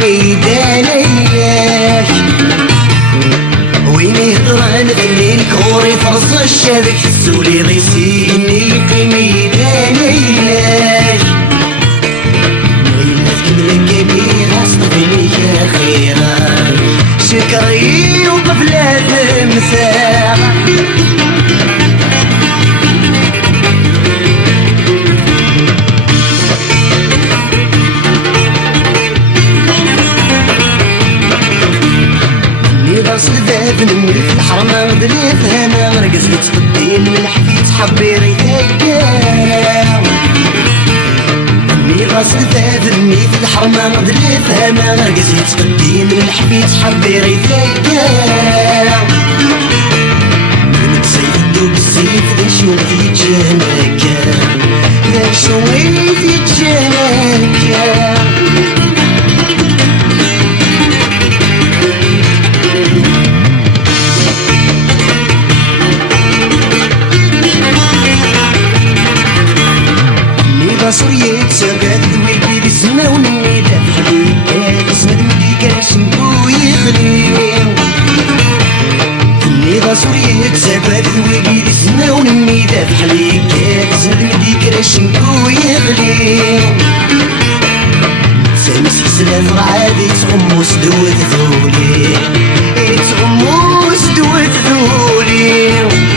ميدانيك وين يهضر على الليل كوري فرص الشابك حسولي غيسيني في ميدانيك وينك كبير اصطفيني يا خيرا شكري وقبلات المساء من في الحرم غدلت هنا رقص متقدين من حفيت حبيري تكاو مي راس الفادني في الحرم غدلت هنا رقص متقدين من حفيت حبيري تكاو سيف الدوب السيف ذا شو في جناك ذا شو في جناك صويت سرقات ذويبي بسمة ونيدة في حديقات اسمد مديكا شنبو يغليو النيضة صويت سرقات ذويبي بسمة ونيدة في حديقات اسمد مديكا شنبو يغليو سامس حسلان رعادي تغموس دوت ذولي تغموس دوت ذولي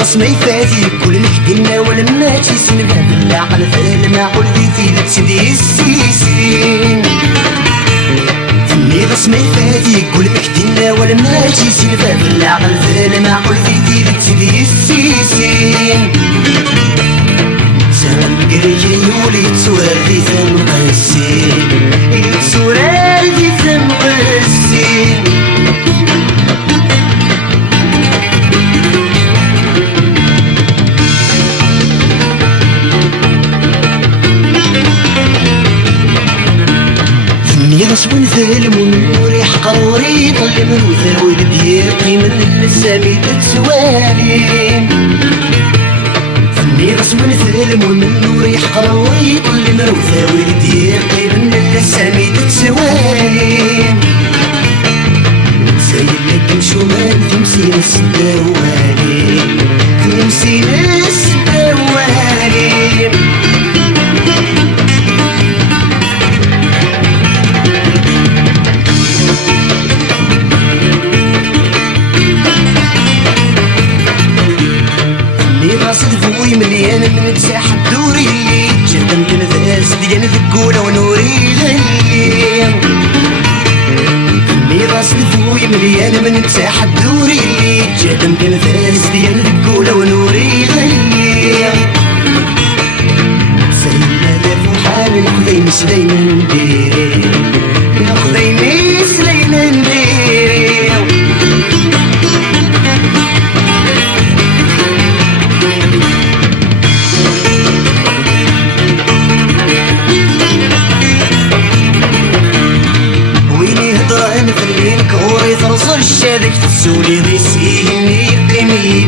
رسمي فاتي كل الكدنا ولما تسنبها بالعقل فالمعقول ذي ثيلة سدي السيسين فني رسمي فاتي كل الكدنا ولما تسنبها بالعقل فالمعقول ذي ثيلة سدي السيسين سلام قريجي يولي تصور ذي ثم قسين تصور ذي ثم قسين يغصبن ثلم ونور يحقر وريد اللي وثاوي بيقي من السامي تتسوالين يغصبن ثلم ونور يحقر وريد اللي وثاوي بيقي من السامي تتسوالين سيد لك مشومان في مسين السداوالين في مسين السداوالين مليانة من مساحة دوري جدا كنفاس ديال ذكولة ونوري غليم مي راس الفوي مليانة من مساحة دوري جدا كنفاس ديال ذكولة ونوري غليم سيدنا دافو حال الخذيم سليمان نديري يا خذيمي سليمان نديري الشادك تسولي ضيسيني قيمي